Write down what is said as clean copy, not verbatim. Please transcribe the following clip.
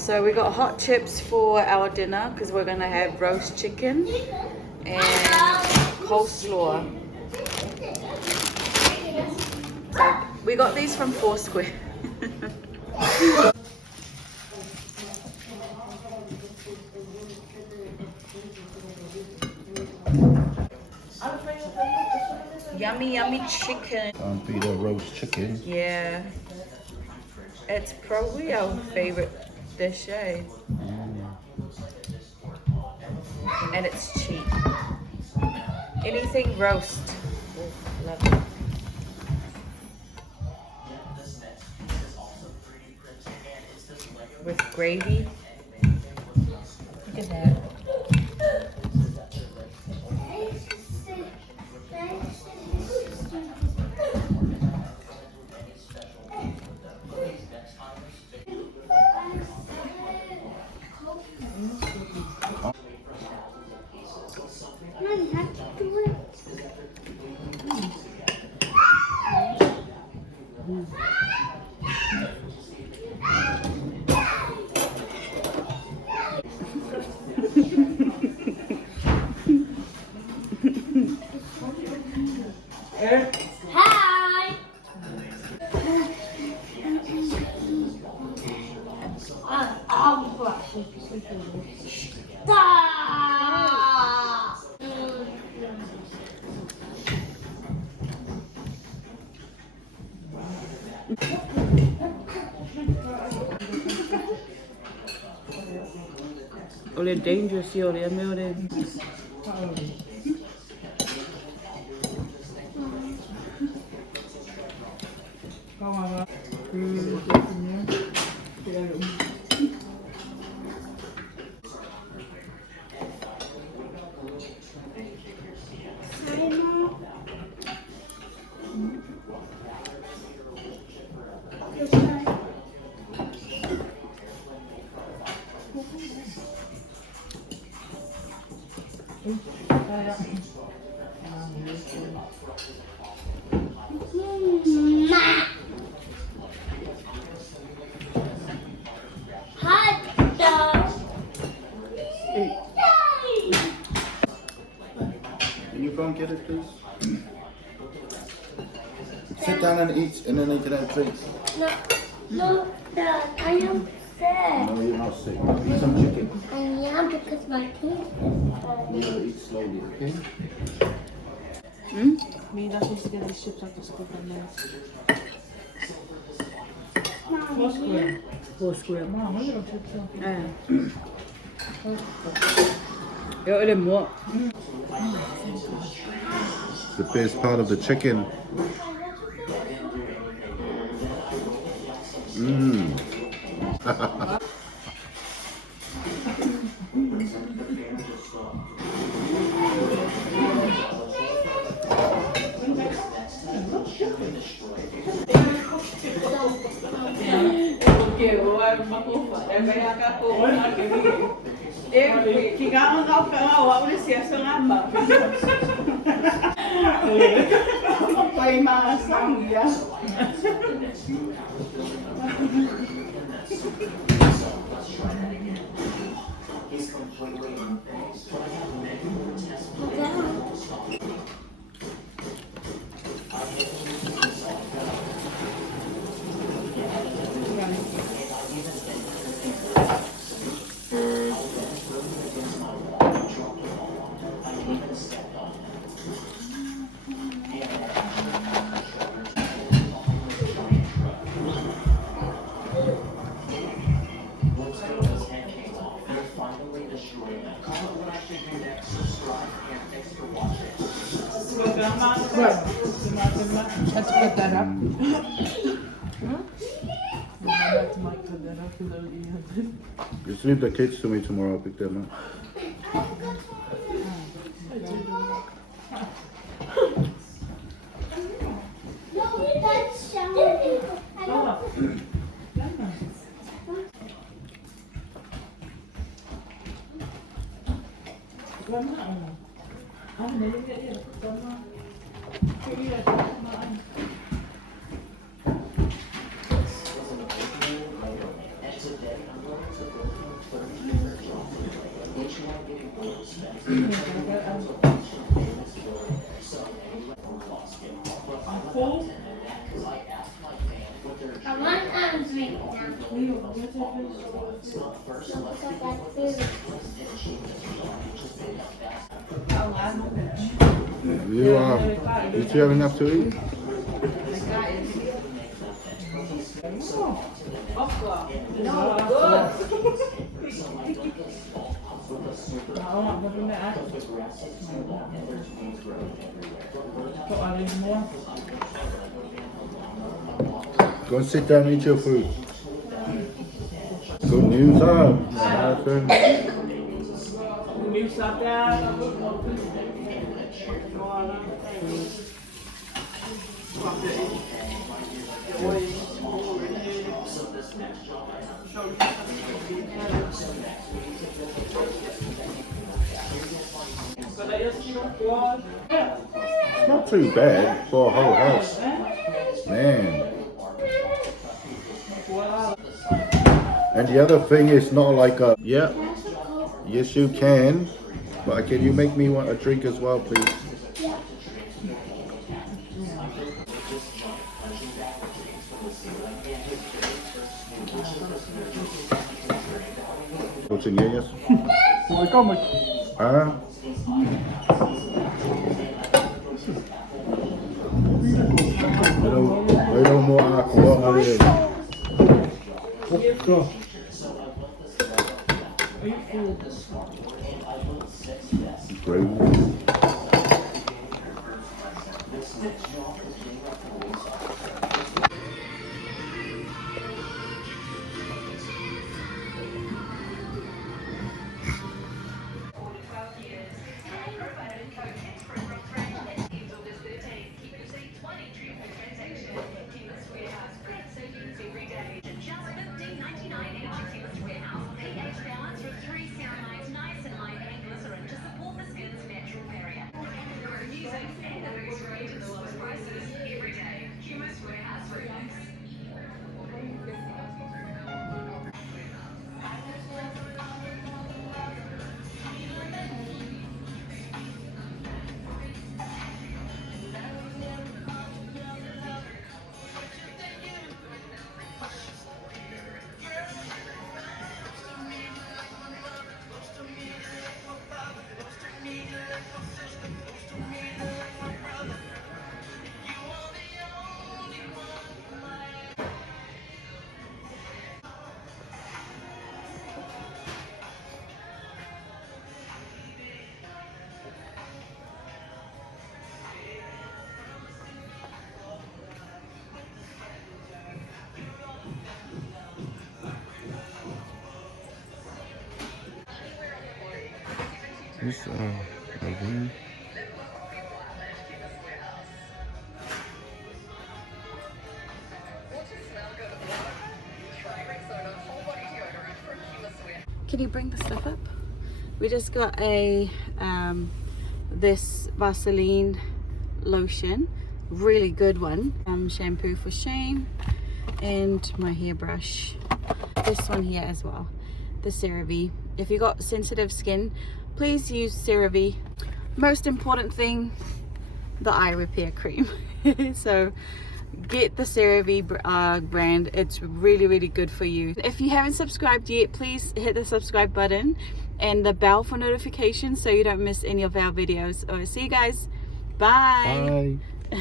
So we got hot chips for our dinner because we're gonna have roast chicken and coleslaw. So we got these from Foursquare. Yummy, yummy chicken. Beat a roast chicken. Yeah. It's probably our favorite dish, eh? And it's cheap. Anything roast. Oh, love it. With gravy. Look at that. Hi! Stop! Olha, dangerous, olha, meu Deus. Hot dog! Can you go and get it, please? Sit down and eat, and then you can have drinks. No, Dad, I am sick. No, you're not sick. Eat some chicken. I am because my teeth You gotta eat slowly, okay? Mina finns det lite chips att du ska få med. Foursquare. Ja, eller må. The best part of the chicken. Mmm. Had to put that up. Just leave the kids to me tomorrow, I'll pick them up. that's showing. I want to drink now. Did you have enough to eat? Go and sit down and eat your food. Good news, huh? It's not too bad for a whole house. Man. And the other thing is not like a, yeah, yes you can, but can you make me want a drink as well, please? Kucingnya, ah, Pero mo ako ang alin. Great. This again. Can you bring the stuff up? We just got a this Vaseline lotion, really good one. Shampoo for Shane, and my hairbrush. This one here as well, the CeraVe. If you got sensitive skin, please use CeraVe. Most important thing, the eye repair cream. So get the CeraVe brand. It's really, really good for you. If you haven't subscribed yet, please hit the subscribe button and the bell for notifications so you don't miss any of our videos. All right, see you guys. Bye. Bye.